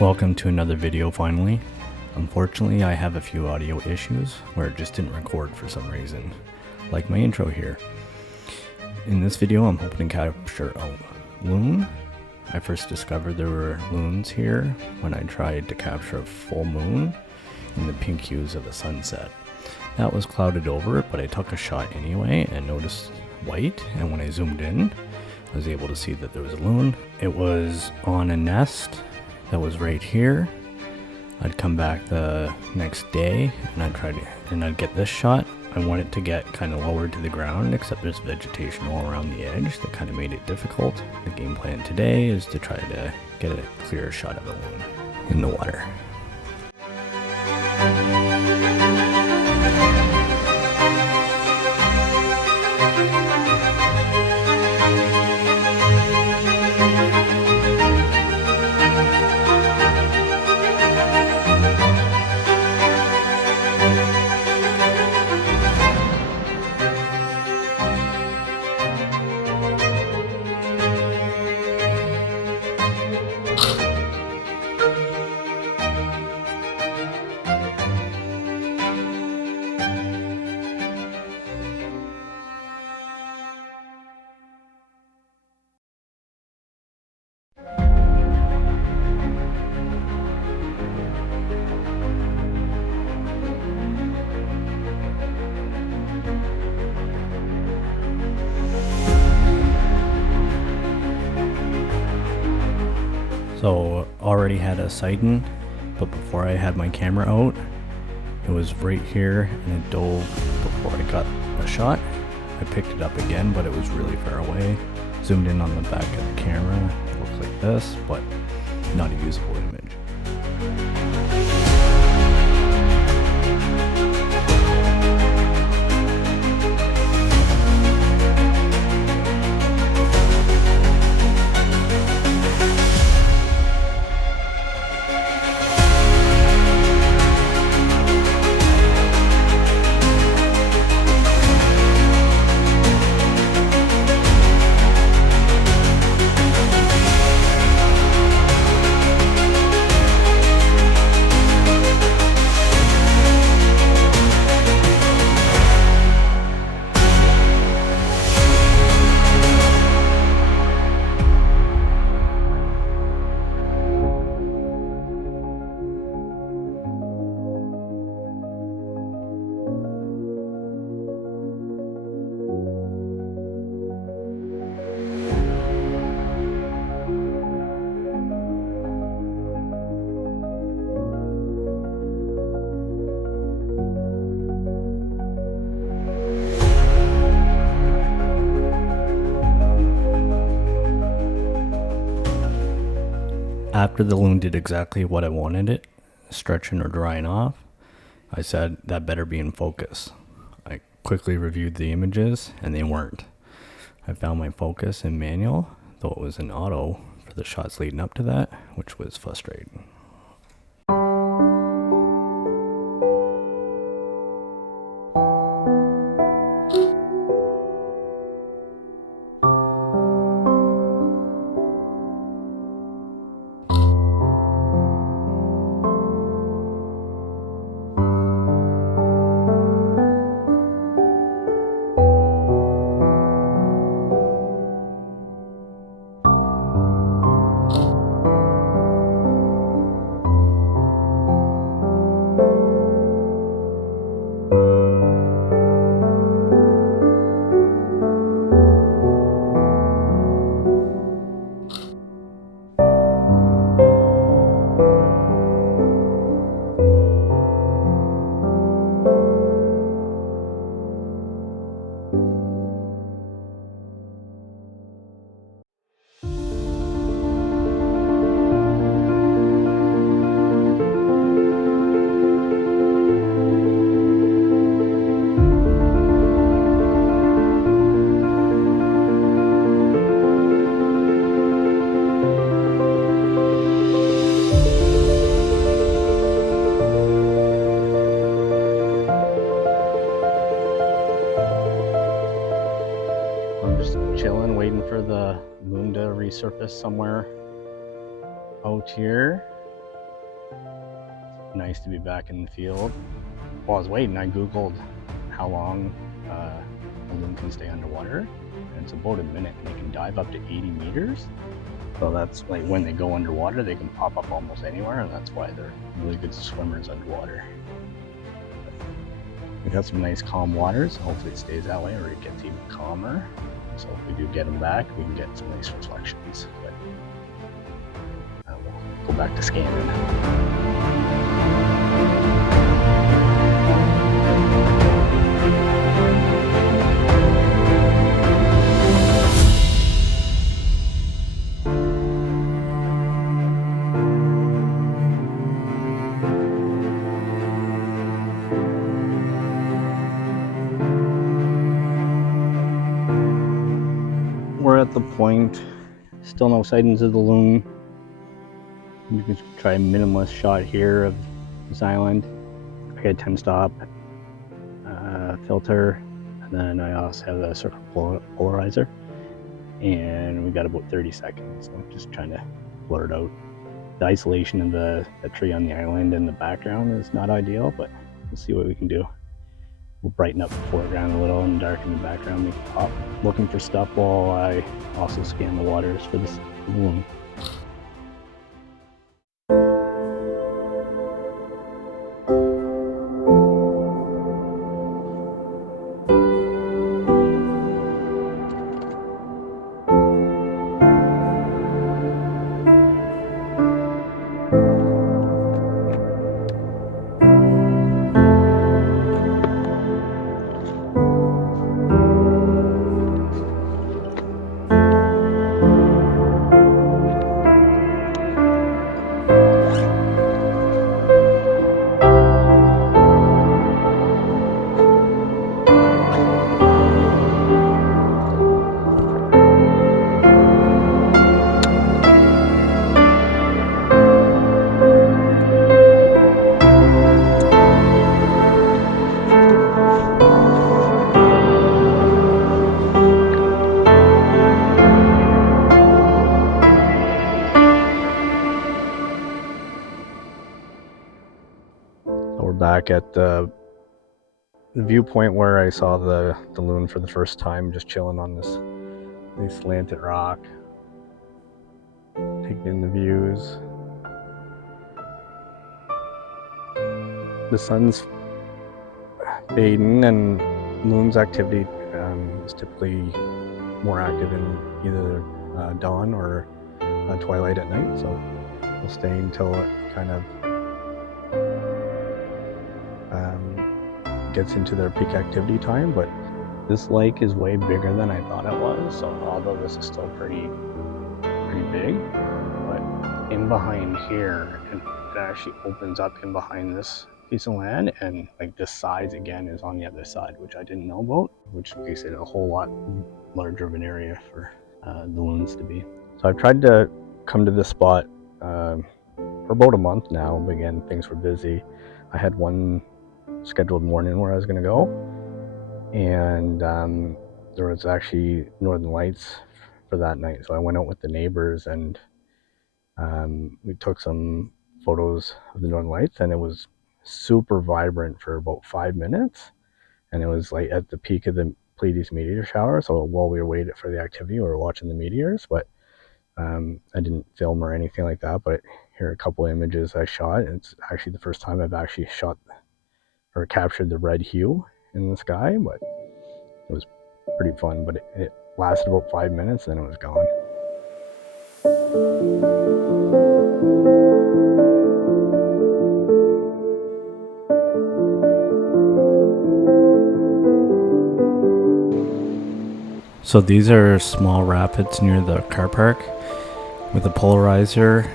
Welcome to another video finally. Unfortunately, I have a few audio issues where it just didn't record for some reason, like my intro here. In this video, I'm hoping to capture a loon. I first discovered there were loons here when I tried to capture a full moon in the pink hues of the sunset. That was clouded over, but I took a shot anyway and noticed white, and when I zoomed in, I was able to see that there was a loon. It was on a nest that was right here. I'd come back the next day and I'd get this shot. I want it to get kind of lower to the ground, except there's vegetation all around the edge that kind of made it difficult. The game plan today is to try to get a clear shot of the loon in the water. So already had a sighting, but before I had my camera out, it was right here and it dove before I got a shot. I picked it up again, but it was really far away. Zoomed in on the back of the camera, it looks like this, but not a usable image. After the loon did exactly what I wanted it, stretching or drying off, I said that better be in focus. I quickly reviewed the images and they weren't. I found my focus in manual, though it was in auto for the shots leading up to that, which was frustrating. Chilling, waiting for the moon to resurface somewhere out here. nice to be back in the field. While I was waiting, I googled how long a loon can stay underwater, and it's about a minute. They can dive up to 80 meters. So that's like when they go underwater, they can pop up almost anywhere, and that's why they're really good swimmers underwater. We got some nice calm waters. Hopefully it stays that way, or it gets even calmer. So if we do get them back, we can get some nice reflections. But we'll go back to scanning. We're at the point, still no sightings of the loon. You can try a minimalist shot here of this island. I got a 10 stop filter, and then I also have a circle polarizer, and we got about 30 seconds. So I'm just trying to blur it out. The isolation of the tree on the island in the background is not ideal, but we'll see what we can do. We'll brighten up the foreground a little and darken the background, make it pop. Looking for stuff while I also scan the waters for this loon. We're back at the viewpoint where I saw the loon for the first time, just chilling on this slanted rock, taking in the views. The sun's fading, and loon's activity is typically more active in either dawn or twilight at night, so we'll stay until it kind of gets into their peak activity time. But this lake is way bigger than I thought it was, so although this is still pretty big, but in behind here, and it actually opens up in behind this piece of land, and like this size again is on the other side, which I didn't know about, which makes it a whole lot larger of an area for the loons to be. So I've tried to come to this spot for about a month now, but again, things were busy. I had one scheduled morning where I was going to go, and there was actually northern lights for that night, so I went out with the neighbors, and we took some photos of the northern lights, and it was super vibrant for about 5 minutes, and it was like at the peak of the Pleiades meteor shower. So while we were waiting for the activity, we were watching the meteors, but I didn't film or anything like that. But here are a couple images I shot. It's actually the first time I've actually shot or captured the red hue in the sky, but it was pretty fun. But it lasted about 5 minutes, then it was gone. So these are small rapids near the car park. With the polarizer,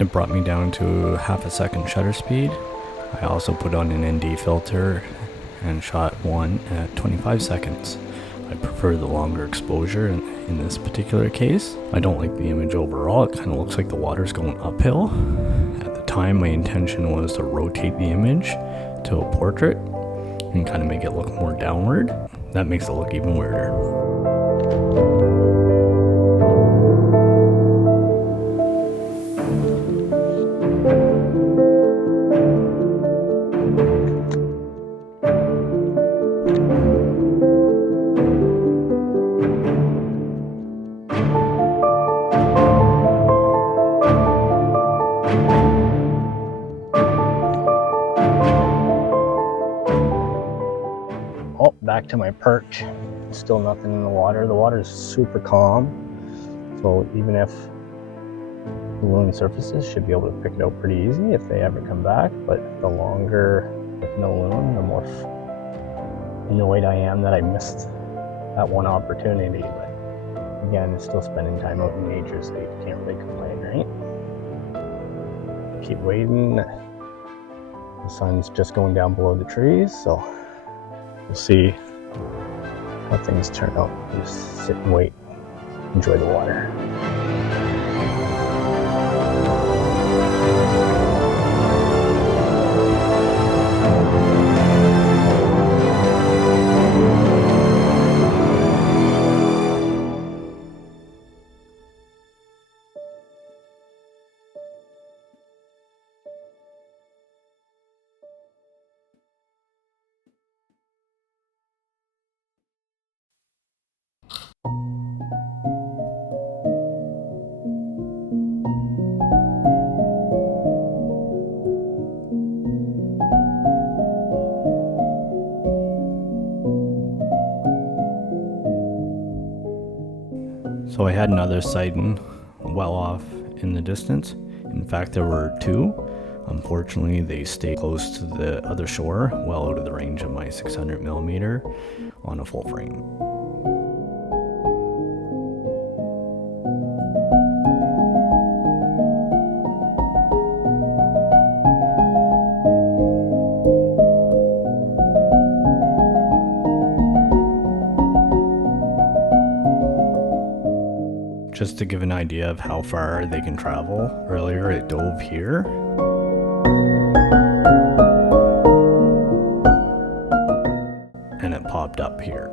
it brought me down to half a second shutter speed. I also put on an ND filter and shot one at 25 seconds. I prefer the longer exposure in this particular case. I don't like the image overall. It kind of looks like the water's going uphill. At the time, my intention was to rotate the image to a portrait and kind of make it look more downward. That makes it look even weirder. back to my perch. Still nothing in the water. The water is super calm, so even if the loon surfaces, should be able to pick it out pretty easy if they ever come back. But the longer with no loon, the more annoyed I am that I missed that one opportunity. But again, it's still spending time out in nature, so you can't really complain, right? Keep waiting. The sun's just going down below the trees, so we'll see how things turn out. Just sit and wait, enjoy the water. So I had another sighting well off in the distance. In fact, there were two. Unfortunately, they stayed close to the other shore, well out of the range of my 600mm on a full frame. Just to give an idea of how far they can travel, earlier it dove here. And it popped up here.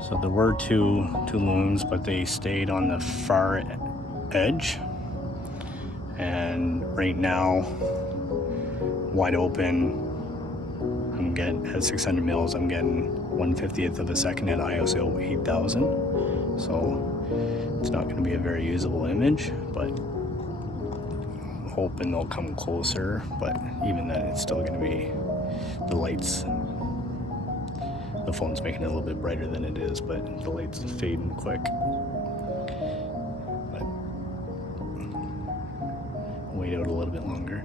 So there were two loons, but they stayed on the far edge. And right now, wide open, I'm getting at 600 mils. I'm getting 1/50th of a second at ISO 8000. So it's not going to be a very usable image, but I'm hoping they'll come closer. But even then, it's still going to be the lights. The phone's making it a little bit brighter than it is, but the light's fading quick. But wait out a little bit longer.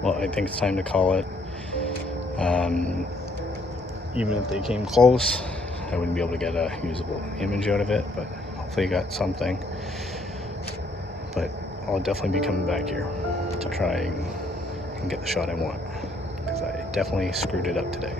Well, I think it's time to call it. Even if they came close, I wouldn't be able to get a usable image out of it, but hopefully I got something. But I'll definitely be coming back here to try and get the shot I want, because I definitely screwed it up today.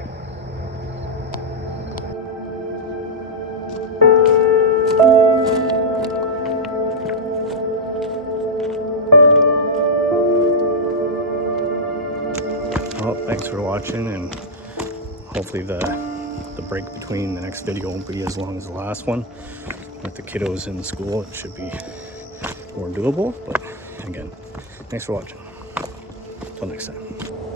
Well, thanks for watching, and hopefully the break between the next video won't be as long as the last one. With the kiddos in school, it should be more doable. But again, thanks for watching. Until next time.